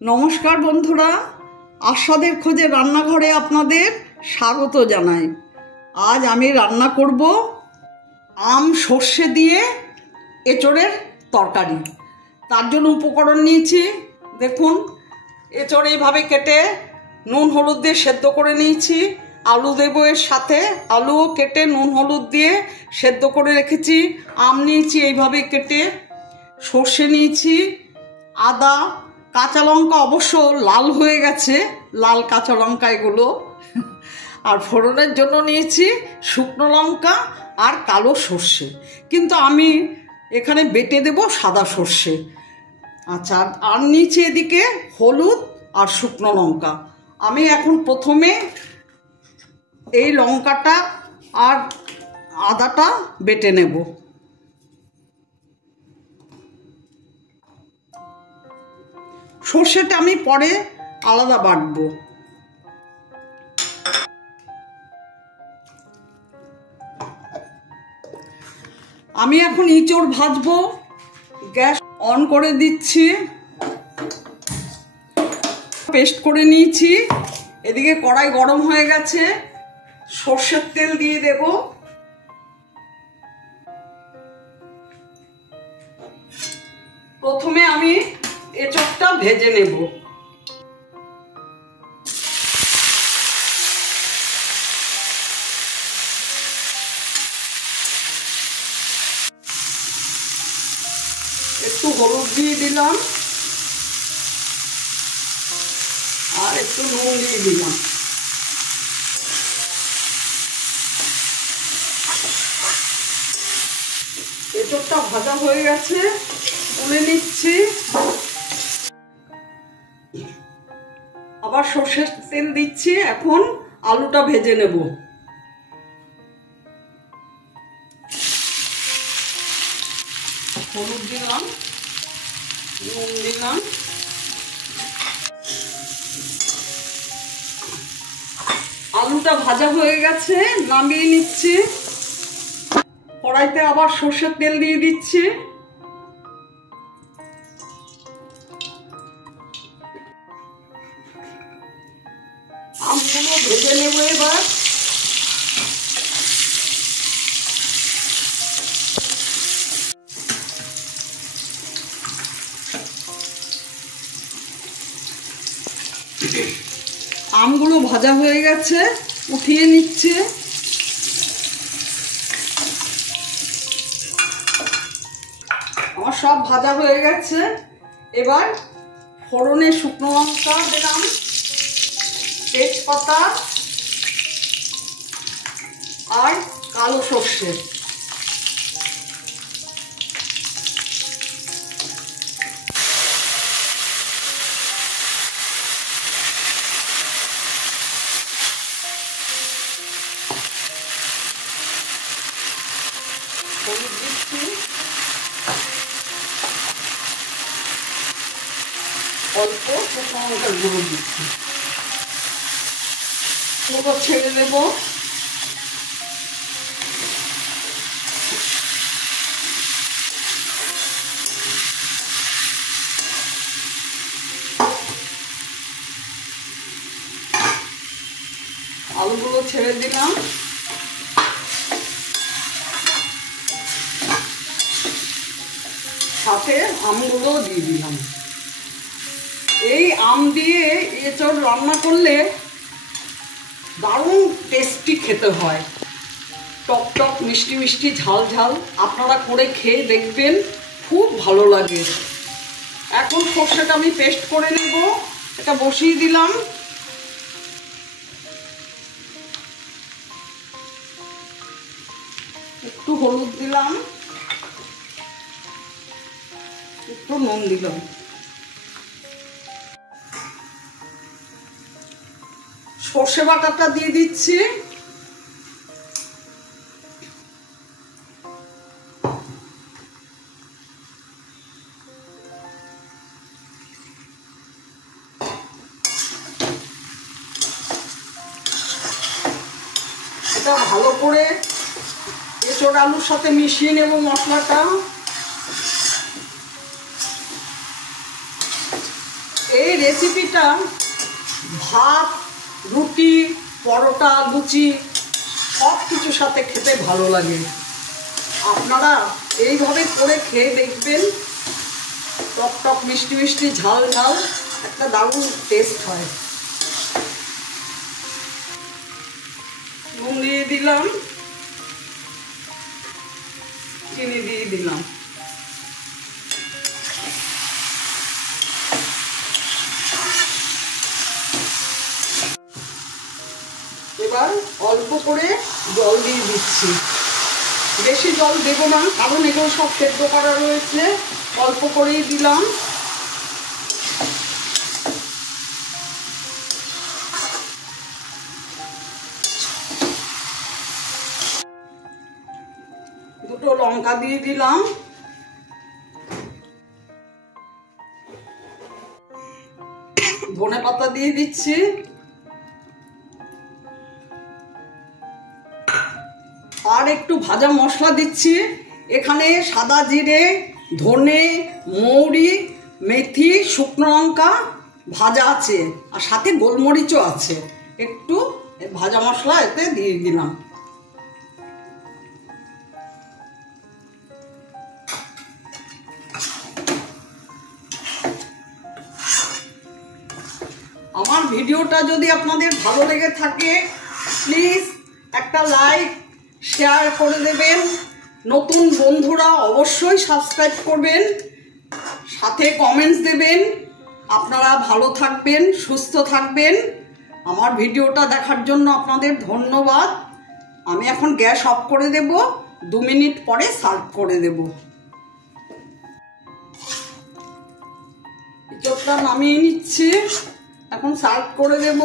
নমস্কার বন্ধুরা, আস্বাদের খোঁজে রান্নাঘরে আপনাদের স্বাগত জানাই। আজ আমি রান্না করব আম সর্ষে দিয়ে এঁচোড়ের তরকারি। তার জন্য উপকরণ নিয়েছি, দেখুন, এঁচোড় এইভাবে কেটে নুন হলুদ দিয়ে সেদ্ধ করে নিয়েছি। আলু দেবো এর সাথে, আলুও কেটে নুন হলুদ দিয়ে সেদ্ধ করে রেখেছি। আম নিয়েছি এইভাবে কেটে, সর্ষে নিয়েছি, আদা, কাঁচা লঙ্কা অবশ্য লাল হয়ে গেছে, লাল কাঁচা লঙ্কা এগুলো। আর ফোড়নের জন্য নিয়েছি শুকনো লঙ্কা আর কালো সর্ষে, কিন্তু আমি এখানে বেটে দেব সাদা সর্ষে। আচ্ছা, আর নিয়েছি এদিকে হলুদ আর শুকনো লঙ্কা। আমি এখন প্রথমে এই লঙ্কাটা আর আদাটা বেটে নেব। সর্ষেটা আমি পরে আলাদা বাটবো। আমি এখন এঁচোড় ভাজবো। গ্যাস অন করে দিচ্ছি। পেস্ট করে নিয়েছি। এদিকে কড়াই গরম হয়ে গেছে, সর্ষের তেল দিয়ে দেব। প্রথমে আমি এঁচোড়টা ভেজে নেব। একটু হলুদ দিয়ে দিলাম আর একটু নুন দিয়ে দিলাম। এঁচোড়টা ভাজা হয়ে গেছে, তুলে নিচ্ছি। আবার সর্ষের তেল দিচ্ছি। এখন আলুটা ভেজে নেব। হলুদ দিলাম, নুন দিলাম। আলুটা ভাজা হয়ে গেছে, নামিয়ে নিচ্ছি। কড়াইতে আবার সর্ষের তেল দিয়ে দিচ্ছি। আমগুলো ভেজে নেব এবার। আমগুলো ভাজা হয়ে গেছে, উঠিয়ে নিচ্ছে। আমার সব ভাজা হয়ে গেছে। এবার ফোড়নে শুকনো লঙ্কা দিলাম, তেজপাতা আর কালো সর্ষে। হলুদ দিচ্ছি, অল্প শুকনো লঙ্কার গুঁড়ো দিচ্ছি। পুরো ছেড়ে দেব। আলুগুলো ছেড়ে দিলাম। সাথে আমগুলো দিয়ে দিলাম। এই আম দিয়ে এঁচোড় রান্না করলে দারুণ টেস্টি খেতে হয়। টক টক, মিষ্টি মিষ্টি, ঝাল ঝাল। আপনারা করে খেয়ে দেখবেন, খুব ভালো লাগে। এখন সর্ষেটা আমি পেস্ট করে নেব। এটা বসিয়ে দিলাম। একটু হলুদ দিলাম, একটু নুন দিলাম। সর্ষে বাটাটা দিয়ে দিচ্ছি। এটা ভালো করে এঁচোড় আলুর সাথে মিশিয়ে নেব মশলাটা। এই রেসিপিটা ভাত, রুটি, পরোটা, লুচি সব কিছুর সাথে খেতে ভালো লাগে। আপনারা এইভাবে করে খেয়ে দেখবেন, টক টক মিষ্টি মিষ্টি ঝাল ঝাল একটা দারুণ টেস্ট হয়। নুন দিয়ে দিলাম, চিনি দিয়ে দিলাম। এবার অল্প করে জল দিয়ে দিচ্ছি, বেশি জল দেবো না কারণ এগুলো সব সেদ্ধ করা রয়েছে, অল্প করেই দিলাম। দুটো লঙ্কা দিয়ে দিলাম, ধনেপাতা দিয়ে দিচ্ছি, আর একটু ভাজা মশলা দিচ্ছি। এখানে সাদা জিরে, ধনে, মৌরি, মেথি, শুকনো লঙ্কা ভাজা আছে, আর সাথে গোলমরিচও আছে। একটু ভাজা মশলা এতে দিয়ে দিলাম। আমার ভিডিওটা যদি আপনাদের ভালো লেগে থাকে প্লিজ একটা লাইক, শেয়ার করে দেবেন। নতুন বন্ধুরা অবশ্যই সাবস্ক্রাইব করবেন, সাথে কমেন্টস দেবেন। আপনারা ভালো থাকবেন, সুস্থ থাকবেন। আমার ভিডিওটা দেখার জন্য আপনাদের ধন্যবাদ। আমি এখন গ্যাস অফ করে দেব, 2 মিনিট পরে সার্ভ করে দেব। এঁচোড়টা নামিয়ে নিচ্ছি, এখন সার্ভ করে দেব।